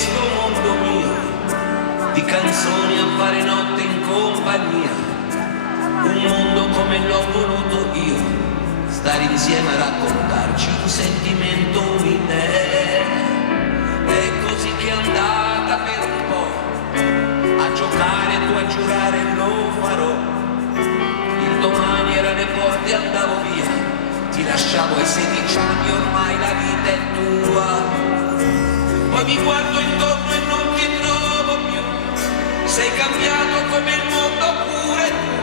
questo mondo mio, di canzoni a fare notte in compagnia, un mondo come l'ho voluto io, stare insieme a raccontarci un sentimento mille. È così che è andata per un po', a giocare, tu a giurare lo farò. Il domani era alle porte, andavo via, ti lasciavo ai 16 anni, ormai la vita è tua. Poi mi guardo intorno e non ti trovo più, sei cambiato come il mondo pure tu,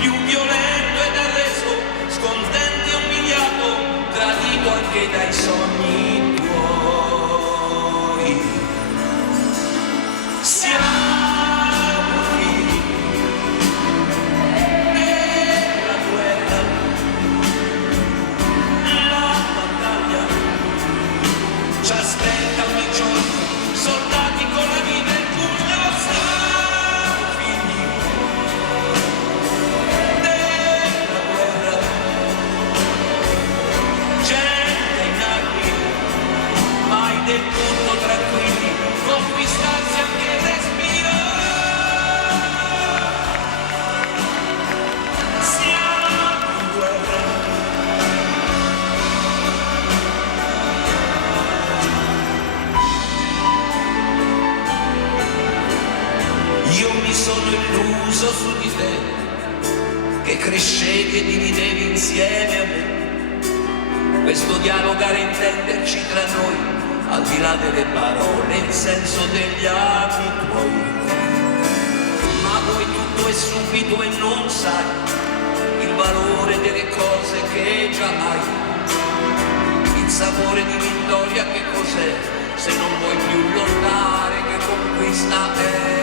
più violento ed arreso, scontento e umiliato, tradito anche dai sogni tuoi. Siamo figli della guerra, la battaglia ci aspetta ogni giorno, soldati con la vita in pugno. Siamo figli della guerra, gente in armi, mai del tutto tranquilli, conquistarsi anche respirare. Siamo in guerra. Io mi sono illuso su di te, che crescevi e dividevi insieme a me. Questo dialogare, intenderci tra noi, al di là delle parole, il senso degli anni tuoi. Ma vuoi tutto e subito e non sai il valore delle cose che già hai. Il sapore di vittoria che cos'è, se non vuoi più lottare, che conquista è.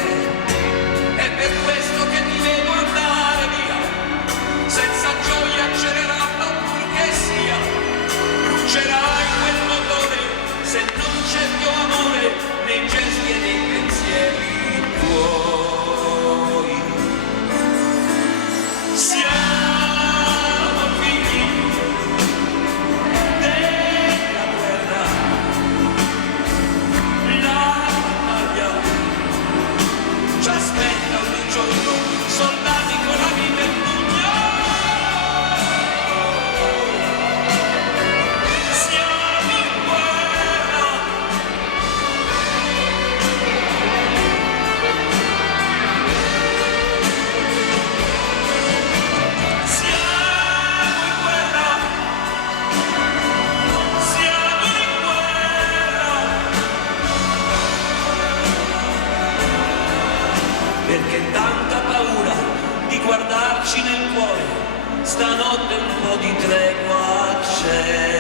È per questo che ti vedo andare via, senza gioia accelerata pur che sia. Brucerai quel motore se non c'è più amore nei gesti e nei pensieri tuoi. Siamo figli della guerra, la battaglia ci aspetta ogni giorno, soldati con la vita in pugno. Siamo in guerra. Siamo in guerra. Siamo in guerra. Perché tanta paura di guardarci nel cuore, stanotte un po' di tregua c'è.